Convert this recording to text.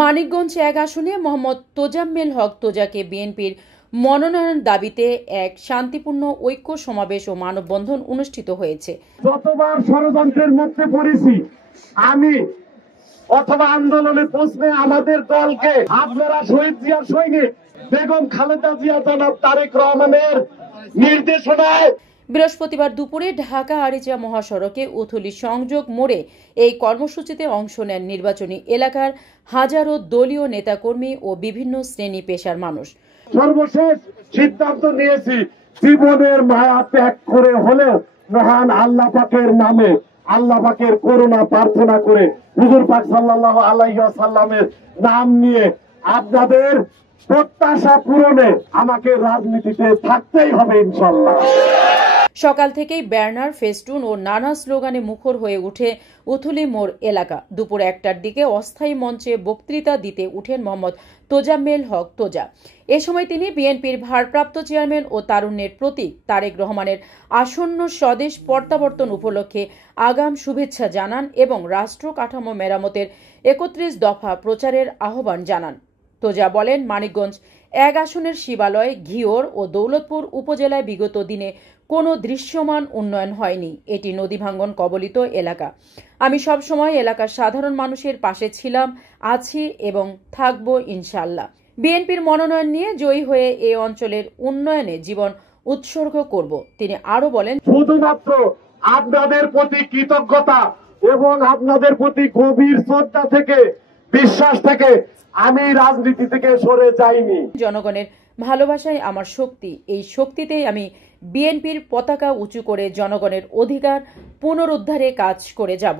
মানিকগঞ্জ ১ আসনে মোহাম্মদ তোজাম্মেল হক তোজাকে বিএনপির মনোনয়ন দাবিতে এক শান্তিপূর্ণ ঐক্য সমাবেশ ও মানববন্ধন অনুষ্ঠিত হয়েছে। যতবার ষড়যন্ত্রের মধ্যে পড়েছি আমি অথবা আন্দোলনে প্রশ্নে আমাদের দলকে আপনারা শহীদ জিয়ার সৈনিক বেগম খালেদা জিয়া জনাব তারেক রহমানের নির্দেশনায় বৃহস্পতিবার দুপুরে ঢাকা আরিচা মহাসড়কে উথলি সংযোগ মোড়ে এই কর্মসূচিতে অংশ নেন নির্বাচনী এলাকার হাজারো দলীয় নেতাকর্মী ও বিভিন্ন শ্রেণী পেশার মানুষ। সর্বশেষ সিদ্ধান্ত নিয়েছি জীবনের মায়া ত্যাগ করে হলেও মহান আল্লাহ পাকের নামে আল্লাহ পাকের করুণা প্রার্থনা করে হুজুর পাক সাল্লাল্লাহু আলাইহি ওয়াসাল্লামের নাম নিয়ে আপনাদের প্রত্যাশা পূরণে আমাকে রাজনীতিতে থাকতেই হবে ইনশাআল্লাহ। সকাল থেকেই ব্যানার, ফেস্টুন ও নানা স্লোগানে মুখর হয়ে উঠে উথলি মোড় এলাকা। দুপুর ১টার দিকে অস্থায়ী মঞ্চে বক্তৃতা দিতে উঠেন মোহাম্মদ তোজাম্মেল হক তোজা। এ সময় তিনি বিএনপির ভারপ্রাপ্ত চেয়ারম্যান ও তারুণ্যের প্রতীক তারেক রহমানের আসন্ন স্বদেশ প্রত্যাবর্তন উপলক্ষে আগাম শুভেচ্ছা জানান এবং রাষ্ট্র কাঠামো মেরামতের ৩১ দফা প্রচারের আহ্বান জানান। তোজা বলেন, মানিকগঞ্জ ১ আসনের শিবালয়, ঘিওর ও দৌলতপুর উপজেলায় বিগত দিনে কোনো দৃশ্যমান উন্নয়ন হয়নি। এটি নদী ভাঙ্গন কবলিত এলাকা। আমি সবসময় এলাকার সাধারণ মানুষের পাশে ছিলাম, আছি এবং থাকব ইনশাআল্লাহ। বিএনপির মনোনয়ন নিয়ে জয়ী হয়ে এই অঞ্চলের উন্নয়নে জীবন উৎসর্গ করব। তিনি আরো বলেন, শুধুমাত্র আপনাদের প্রতি কৃতজ্ঞতা এবং আপনাদের প্রতি গভীর শ্রদ্ধা থেকে, বিশ্বাস থেকে আমি রাজনীতি থেকে সরে যাইনি। জনগণের ভালোবাসাই আমার শক্তি। এই শক্তিতেই আমি বিএনপির পতাকা উঁচু করে জনগণের অধিকার পুনরুদ্ধারে কাজ করে যাব।